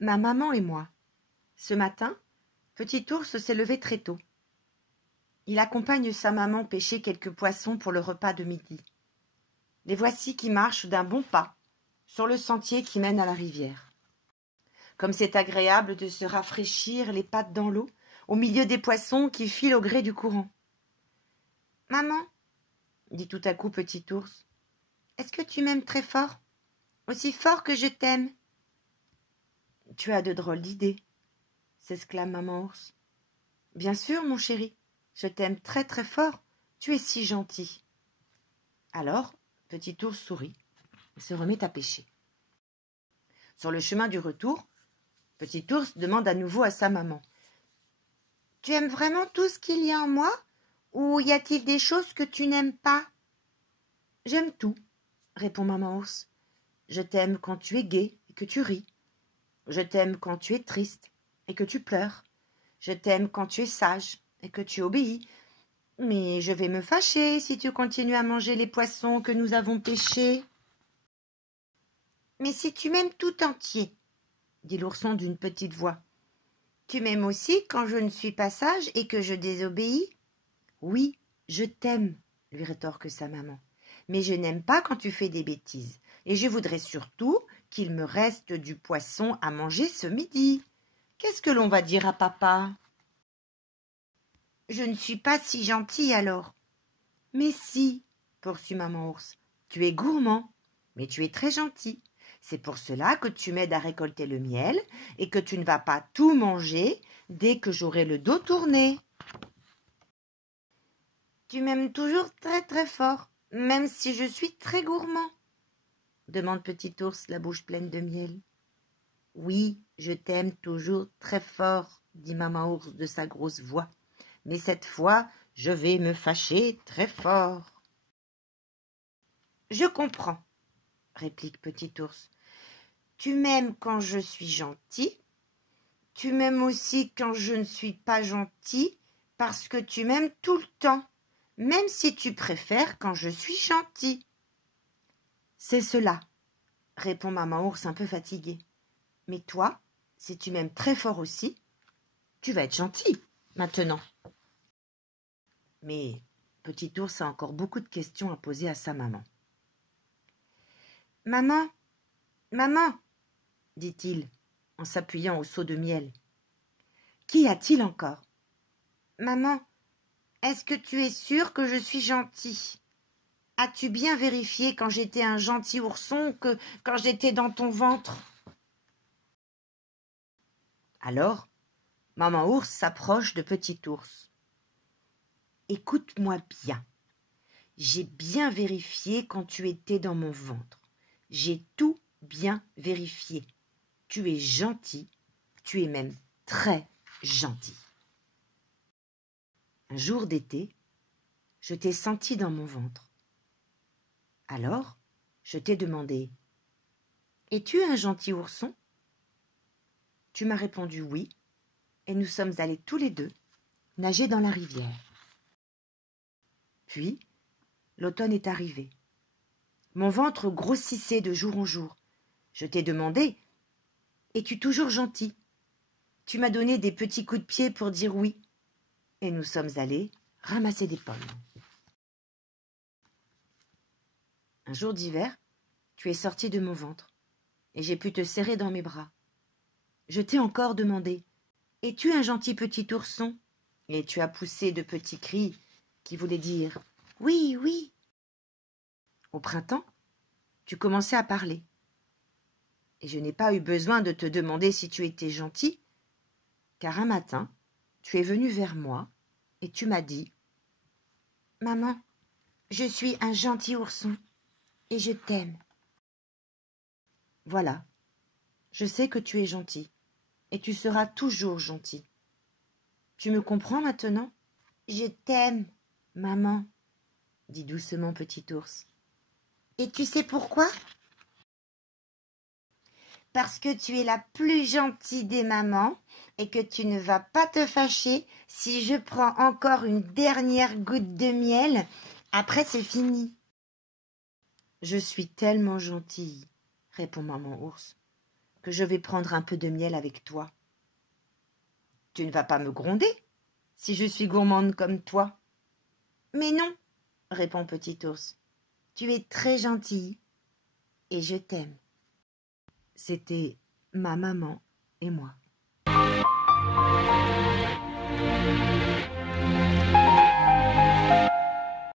Ma maman et moi. Ce matin, Petit Ours s'est levé très tôt. Il accompagne sa maman pêcher quelques poissons pour le repas de midi. Les voici qui marchent d'un bon pas sur le sentier qui mène à la rivière. Comme c'est agréable de se rafraîchir les pattes dans l'eau, au milieu des poissons qui filent au gré du courant. « Maman, » dit tout à coup Petit Ours, « est-ce que tu m'aimes très fort, aussi fort que je t'aime ?» « Tu as de drôles d'idées, » s'exclame Maman Ours. « Bien sûr, mon chéri, je t'aime très très fort, tu es si gentil. » Alors, Petit Ours sourit et se remet à pêcher. Sur le chemin du retour, Petit Ours demande à nouveau à sa maman. « Tu aimes vraiment tout ce qu'il y a en moi, ou y a-t-il des choses que tu n'aimes pas ?»« J'aime tout, » répond Maman Ours. « Je t'aime quand tu es gai et que tu ris. Je t'aime quand tu es triste et que tu pleures. Je t'aime quand tu es sage et que tu obéis. Mais je vais me fâcher si tu continues à manger les poissons que nous avons pêchés. »« Mais si tu m'aimes tout entier, » dit l'ourson d'une petite voix, « tu m'aimes aussi quand je ne suis pas sage et que je désobéis ?»« Oui, je t'aime, » lui rétorque sa maman, « mais je n'aime pas quand tu fais des bêtises, et je voudrais surtout qu'il me reste du poisson à manger ce midi. Qu'est-ce que l'on va dire à papa ? » « Je ne suis pas si gentille alors. »« Mais si, » poursuit Maman Ours, « tu es gourmand, mais tu es très gentil. C'est pour cela que tu m'aides à récolter le miel et que tu ne vas pas tout manger dès que j'aurai le dos tourné. »« Tu m'aimes toujours très très fort, même si je suis très gourmand ?» demande Petit Ours, la bouche pleine de miel. « Oui, je t'aime toujours très fort, » dit Maman Ours de sa grosse voix. « Mais cette fois, je vais me fâcher très fort. »« Je comprends, » réplique Petit Ours. « Tu m'aimes quand je suis gentil. Tu m'aimes aussi quand je ne suis pas gentil, parce que tu m'aimes tout le temps, même si tu préfères quand je suis gentil. »« C'est cela, » répond Maman Ours un peu fatiguée. « Mais toi, si tu m'aimes très fort aussi, tu vas être gentil maintenant. » Mais Petit Ours a encore beaucoup de questions à poser à sa maman. « Maman, maman, » dit-il en s'appuyant au seau de miel. « Qu'y a-t-il encore ? » ?»« Maman, est-ce que tu es sûre que je suis gentil ? As-tu bien vérifié quand j'étais un gentil ourson que quand j'étais dans ton ventre ?» Alors, Maman Ours s'approche de Petit Ours. « Écoute-moi bien. J'ai bien vérifié quand tu étais dans mon ventre. J'ai tout bien vérifié. Tu es gentil, tu es même très gentil. Un jour d'été, je t'ai senti dans mon ventre. Alors, je t'ai demandé « Es-tu un gentil ourson ?» Tu m'as répondu « oui » et nous sommes allés tous les deux nager dans la rivière. Puis, l'automne est arrivé. Mon ventre grossissait de jour en jour. Je t'ai demandé « Es-tu toujours gentil ?» Tu m'as donné des petits coups de pied pour dire oui. Et nous sommes allés ramasser des pommes. Un jour d'hiver, tu es sorti de mon ventre et j'ai pu te serrer dans mes bras. Je t'ai encore demandé « Es-tu un gentil petit ourson ?» Et tu as poussé de petits cris qui voulaient dire « Oui, oui !» Au printemps, tu commençais à parler. Et je n'ai pas eu besoin de te demander si tu étais gentil, car un matin, tu es venu vers moi et tu m'as dit « Maman, je suis un gentil ourson et je t'aime. » Voilà, je sais que tu es gentil et tu seras toujours gentil. Tu me comprends maintenant ? Je t'aime, maman, dit doucement Petit Ours. Et tu sais pourquoi ? Parce que tu es la plus gentille des mamans et que tu ne vas pas te fâcher si je prends encore une dernière goutte de miel. Après, c'est fini. Je suis tellement gentille, répond Maman Ours, que je vais prendre un peu de miel avec toi. Tu ne vas pas me gronder si je suis gourmande comme toi. Mais non, répond Petit Ours. Tu es très gentille et je t'aime. C'était ma maman et moi.